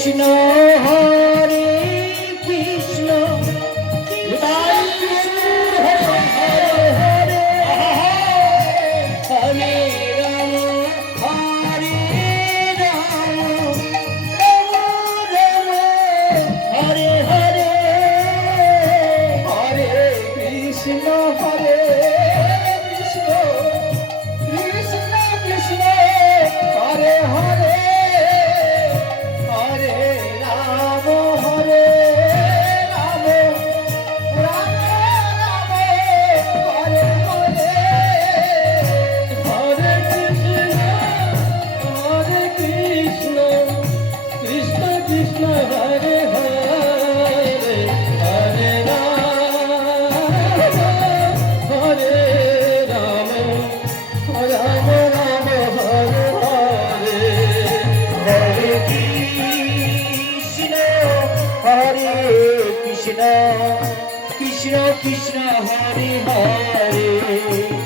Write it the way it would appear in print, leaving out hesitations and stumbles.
Krishna Hare Krishna Krishna Hare Hare Hare Ram Hare Ram Ram Ram Hare Hare Hare Krishna Hare Krishna Krishna Krishna Hare Hare Hare Ram Hare Ram Ram Ram Hare Hare Hare Krishna Krishna Krishna Hare Hare Hare Ram Hare Ram Ram Ram Hare Hare Hare Krishna Hare Krishna Krishna Krishna Hare Hare